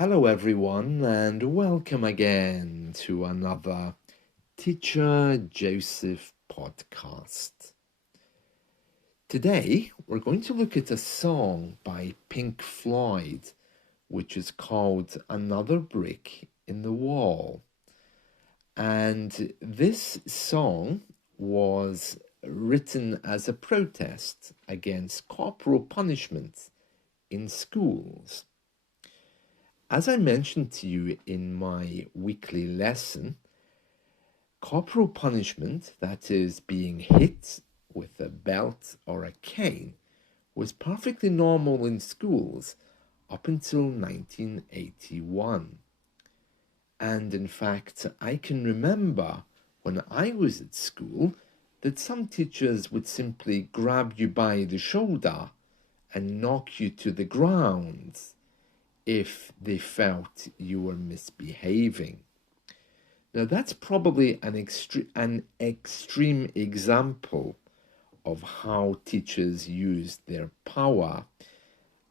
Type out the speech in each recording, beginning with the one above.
Hello, everyone, and welcome again to another Teacher Joseph podcast. Today, we're going to look at a song by Pink Floyd, which is called Another Brick in the Wall. And this song was written as a protest against corporal punishment in schools. As I mentioned to you in my weekly lesson, corporal punishment, that is being hit with a belt or a cane, was perfectly normal in schools up until 1981. And in fact, I can remember when I was at school that some teachers would simply grab you by the shoulder and knock you to the ground if they felt you were misbehaving. Now, that's probably an extreme example of how teachers used their power.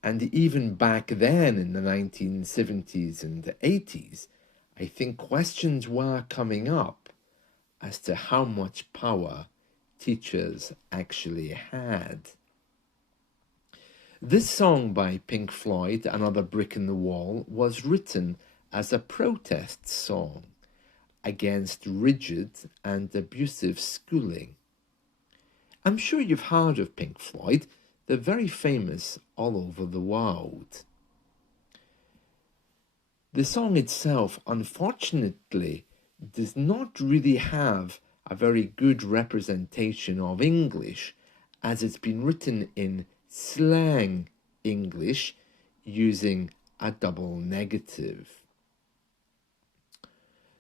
And even back then in the 1970s and 80s, I think questions were coming up as to how much power teachers actually had. This song by Pink Floyd, Another Brick in the Wall, was written as a protest song against rigid and abusive schooling. I'm sure you've heard of Pink Floyd. They're very famous all over the world. The song itself, unfortunately, does not really have a very good representation of English, as it's been written in slang English using a double negative.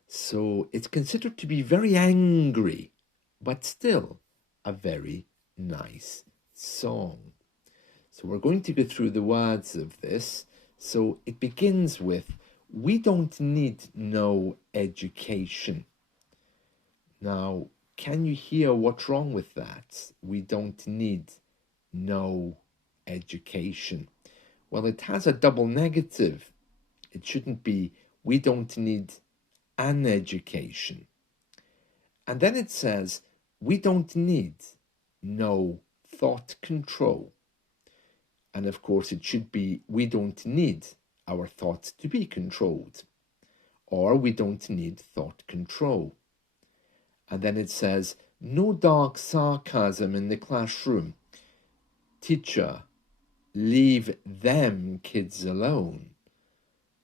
So it's considered to be very angry, but still a very nice song. So we're going to go through the words of this. So it begins with, "We don't need no education." Now, can you hear what's wrong with that? We don't need no education. Well, it has a double negative. It shouldn't be, we don't need an education. And then it says, we don't need no thought control. And of course, it should be, we don't need our thoughts to be controlled, or we don't need thought control. And then it says, no dark sarcasm in the classroom. Teacher, leave them kids alone.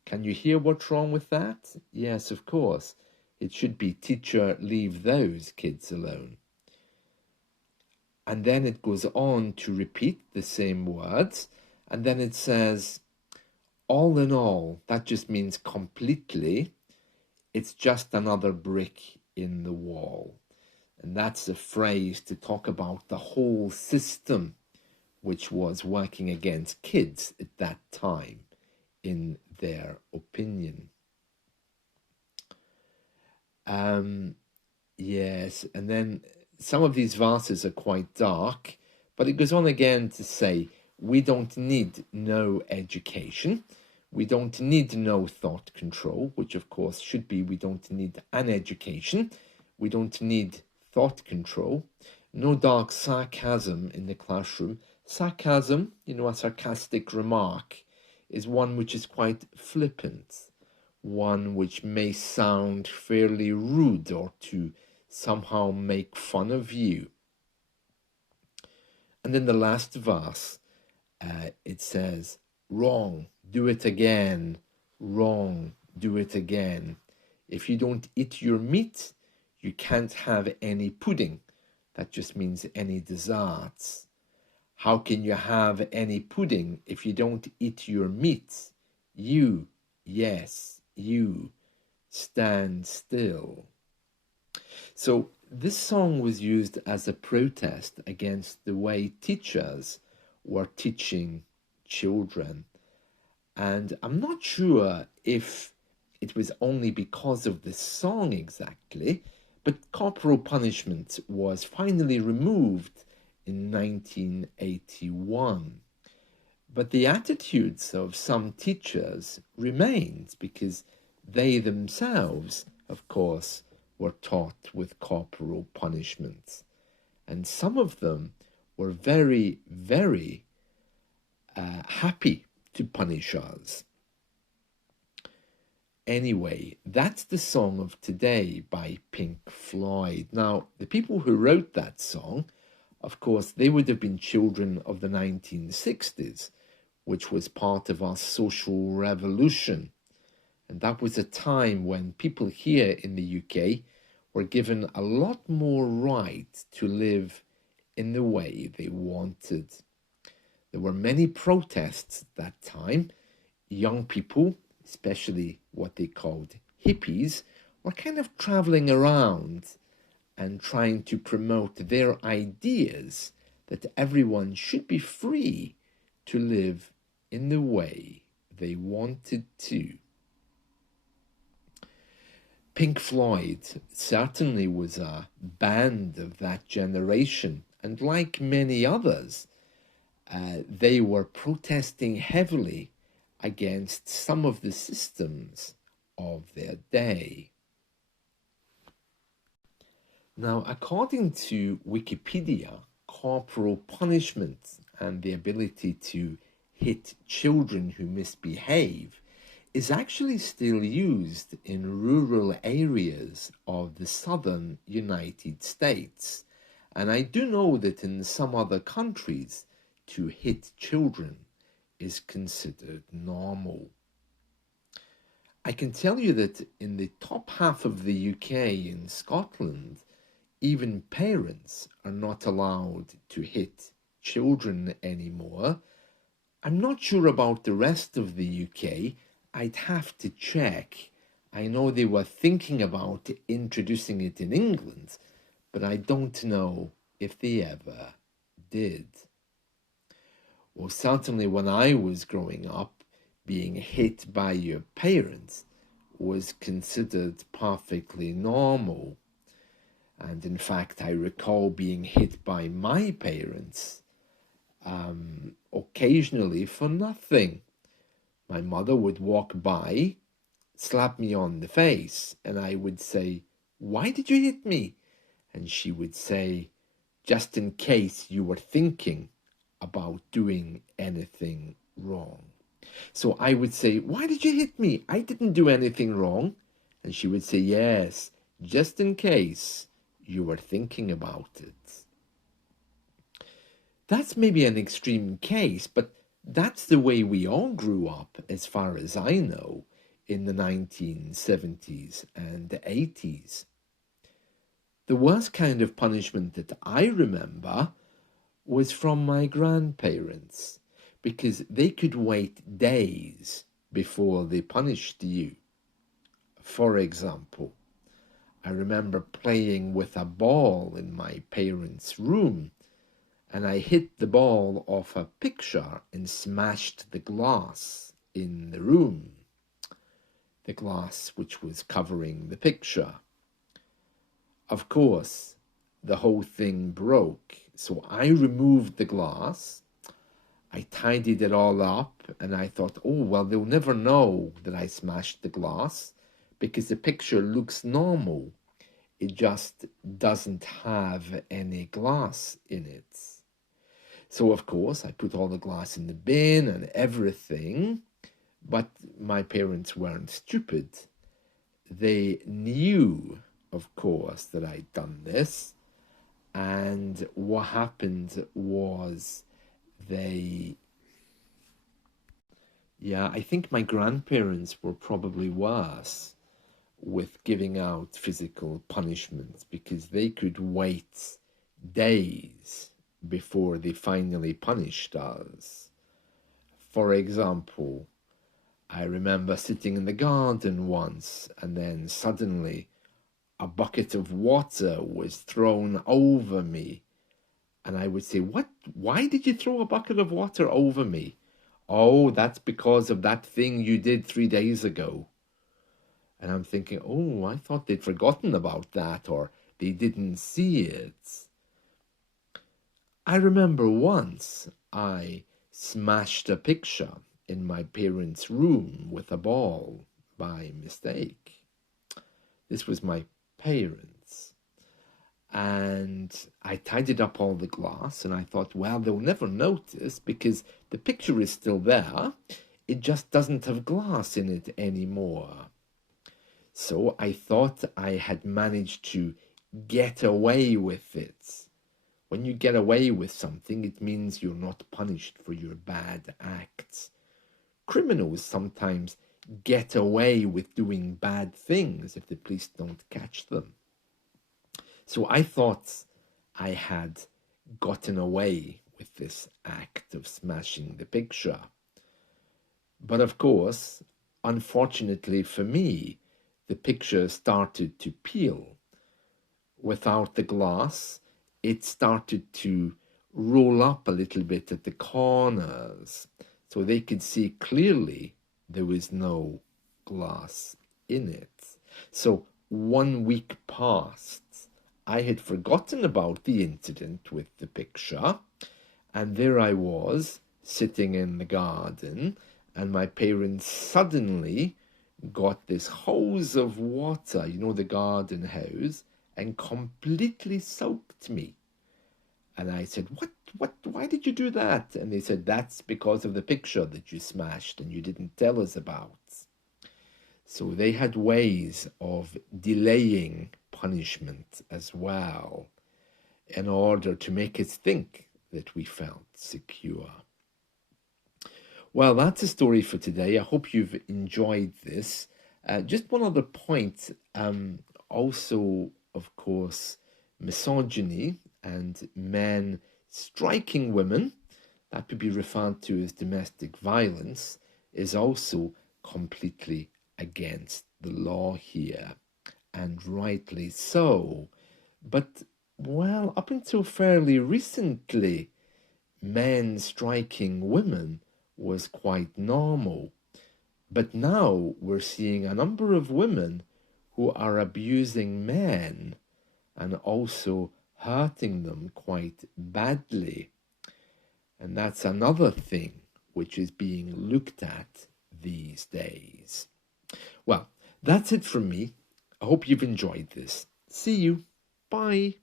Can you hear what's wrong with that? Yes, of course. It should be, teacher, leave those kids alone. And then it goes on to repeat the same words. And then it says, all in all, that just means completely. It's just another brick in the wall. And that's a phrase to talk about the whole system which was working against kids at that time, in their opinion. Yes, and then some of these verses are quite dark, but it goes on again to say, we don't need no education. We don't need no thought control, which of course should be, we don't need an education. We don't need thought control. No dark sarcasm in the classroom. Sarcasm, a sarcastic remark, is one which is quite flippant, one which may sound fairly rude or to somehow make fun of you. And then the last verse, it says, wrong, do it again. Wrong, do it again. If you don't eat your meat, you can't have any pudding. That just means any desserts. How can you have any pudding if you don't eat your meat? You, yes, you, stand still. So this song was used as a protest against the way teachers were teaching children. And I'm not sure if it was only because of this song exactly, but corporal punishment was finally removed in 1981. But the attitudes of some teachers remained because they themselves, of course, were taught with corporal punishment. And some of them were very, very happy to punish us. Anyway, that's the song of today by Pink Floyd. Now, the people who wrote that song, of course, they would have been children of the 1960s, which was part of our social revolution. And that was a time when people here in the UK were given a lot more right to live in the way they wanted. There were many protests at that time. Young people, especially what they called hippies, were kind of traveling around and trying to promote their ideas that everyone should be free to live in the way they wanted to. Pink Floyd certainly was a band of that generation, and like many others, they were protesting heavily against some of the systems of their day. Now, according to Wikipedia, corporal punishment and the ability to hit children who misbehave is actually still used in rural areas of the southern United States. And I do know that in some other countries, to hit children is considered normal. I can tell you that in the top half of the UK in Scotland, even parents are not allowed to hit children anymore. I'm not sure about the rest of the UK. I'd have to check. I know they were thinking about introducing it in England, but I don't know if they ever did. Well, certainly when I was growing up, being hit by your parents was considered perfectly normal. And in fact, I recall being hit by my parents occasionally for nothing. My mother would walk by, slap me on the face, and I would say, "Why did you hit me?" And she would say, "Just in case you were thinking about doing anything wrong." So I would say, "Why did you hit me? I didn't do anything wrong." And she would say, "Yes, just in case you were thinking about it." That's maybe an extreme case, but that's the way we all grew up, as far as I know, in the 1970s and 80s. The worst kind of punishment that I remember was from my grandparents, because they could wait days before they punished you. For example, I remember playing with a ball in my parents' room, and I hit the ball off a picture and smashed the glass in the room, the glass which was covering the picture. Of course, the whole thing broke, so I removed the glass, I tidied it all up, and I thought, oh, well, they'll never know that I smashed the glass because the picture looks normal. It just doesn't have any glass in it. So, of course, I put all the glass in the bin and everything, but my parents weren't stupid. They knew, of course, that I'd done this, and what happened was I think my grandparents were probably worse with giving out physical punishments because they could wait days before they finally punished us. For example, I remember sitting in the garden once, and then suddenly a bucket of water was thrown over me. And I would say, "What? Why did you throw a bucket of water over me?" "Oh, that's because of that thing you did 3 days ago." And I'm thinking, oh, I thought they'd forgotten about that, or they didn't see it. I remember once I smashed a picture in my parents' room with a ball by mistake. This was my parents. And I tidied up all the glass and I thought, well, they'll never notice because the picture is still there. It just doesn't have glass in it anymore. So I thought I had managed to get away with it. When you get away with something, it means you're not punished for your bad acts. Criminals sometimes get away with doing bad things if the police don't catch them. So I thought I had gotten away with this act of smashing the picture. But of course, unfortunately for me, the picture started to peel. Without the glass, it started to roll up a little bit at the corners, so they could see clearly there was no glass in it. So 1 week passed. I had forgotten about the incident with the picture, and there I was, sitting in the garden, and my parents suddenly got this hose of water, you know, the garden hose, and completely soaked me. And I said, why did you do that? And they said, that's because of the picture that you smashed and you didn't tell us about. So they had ways of delaying punishment as well in order to make us think that we felt secure. Well, that's a story for today. I hope you've enjoyed this. Just one other point, also, of course, misogyny and men striking women, that could be referred to as domestic violence, is also completely against the law here, and rightly so. But, well, up until fairly recently, men striking women was quite normal. But now we're seeing a number of women who are abusing men and also hurting them quite badly. And that's another thing which is being looked at these days. Well, that's it from me. I hope you've enjoyed this. See you. Bye.